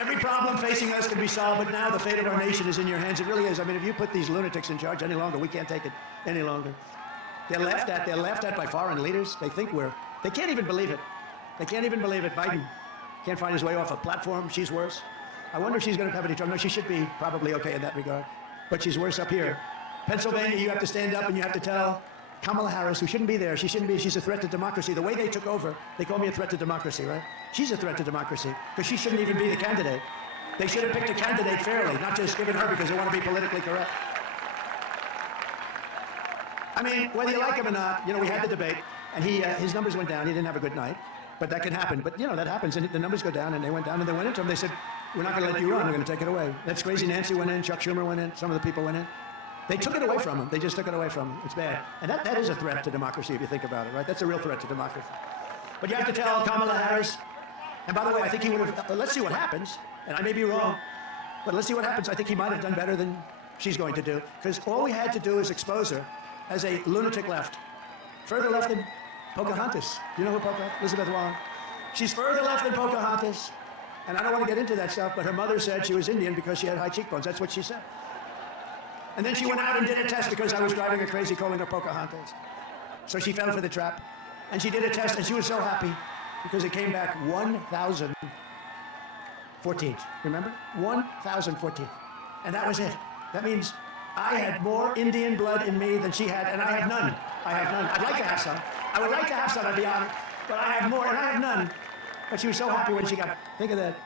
Every problem facing us can be solved, but now the fate of our nation is in your hands. It really is. I mean, if you put these lunatics in charge any longer, we can't take it any longer. They're laughed at. They're laughed at by foreign leaders. They think they can't even believe it. They can't even believe it. Biden can't find his way off a platform. She's worse. I wonder if she's going to have any trouble. No, she should be probably okay in that regard. But she's worse up here. Pennsylvania, you have to stand up and you have to tell Kamala Harris, who shouldn't be there. She shouldn't be. She's a threat to democracy. The way they took over, they call me a threat to democracy, right? She's a threat to democracy because she shouldn't even be the candidate. They should have picked a candidate fairly, not just given her because they want to be politically correct. I mean, whether you like him or not, we had the debate, and his numbers went down. He didn't have a good night, but that can happen. But, that happens, and the numbers go down, and they went down, and they went into him. They said, we're not going to let you run. We're going to take it away. That's crazy. Nancy went in. Chuck Schumer went in. Some of the people went in. They took it away from him. They just took it away from him. It's bad. And that is a threat to democracy if you think about it, right? That's a real threat to democracy. But you have to tell Kamala Harris, and by the way, I think he would have, let's see what happens, and I may be wrong, but let's see what happens. I think he might have done better than she's going to do, because all we had to do is expose her as a lunatic left. Further left than Pocahontas. Do you know who Pocahontas? Elizabeth Warren. She's further left than Pocahontas, and I don't want to get into that stuff, but her mother said she was Indian because she had high cheekbones. That's what she said. And then she went out and did a test because I was driving her crazy calling her Pocahontas. So she fell for the trap. And she did a test, and she was so happy because it came back 1,014. Remember? 1,014. And that was it. That means I had more Indian blood in me than she had, and I have none. I have none. I'd like to have some. I would like to have some, I'll be honest. But I have more, and I have none. But she was so happy when she got, think of that.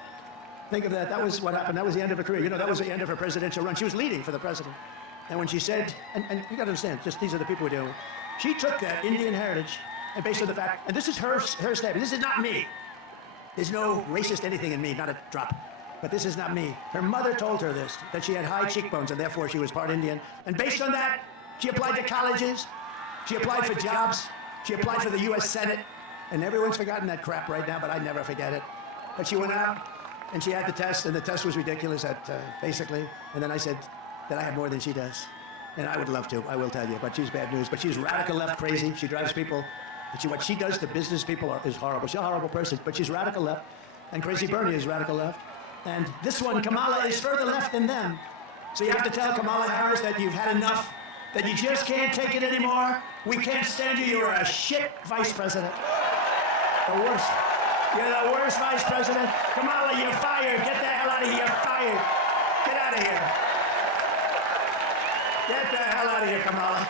Think of that. That was what happened. That was the end of her career. That was the end of her presidential run. She was leading for the president. And when she said, and you got to understand, just these are the people we're dealing with. She took that Indian heritage, and based on the fact, and this is her statement. This is not me. There's no racist anything in me, not a drop. But this is not me. Her mother told her this, that she had high cheekbones, and therefore she was part Indian. And based on that, she applied to colleges. She applied for jobs. She applied for the U.S. Senate. And everyone's forgotten that crap right now, but I never forget it. But she went out, and she had the test, and the test was ridiculous, basically. And then I said that I have more than she does. And I would love to, I will tell you, but she's bad news. But she's radical left crazy. She drives people. What she does to business people is horrible. She's a horrible person, but she's radical left. And Crazy Bernie is radical left. And this one, Kamala, is further left than them. So you have to tell Kamala Harris that you've had enough, that you just can't take it anymore. We can't stand you. You're a shit vice president. The worst. You're the worst vice president. Kamala, you're fired. Get the hell out of here. You're fired. Get out of here. Get the hell out of here, Kamala.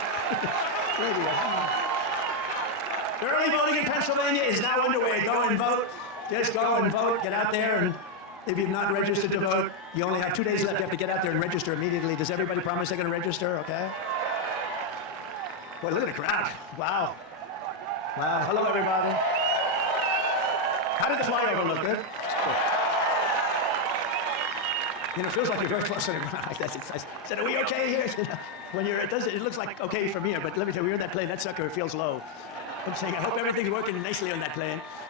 Early voting in Pennsylvania is now underway. Go and vote. Just go and vote. Get out there, and if you've not registered to vote, you only have 2 days left. You have to get out there and register immediately. Does everybody promise they're going to register? Okay. Boy, look at the crowd. Wow. Wow. Hello, everybody. How did the flyover look? Good? It feels like you're very close to the ground. I said, are we okay here? When it looks like okay from here, but let me tell you, we're in that plane, that sucker feels low. I'm saying, I hope everything's working nicely on that plane.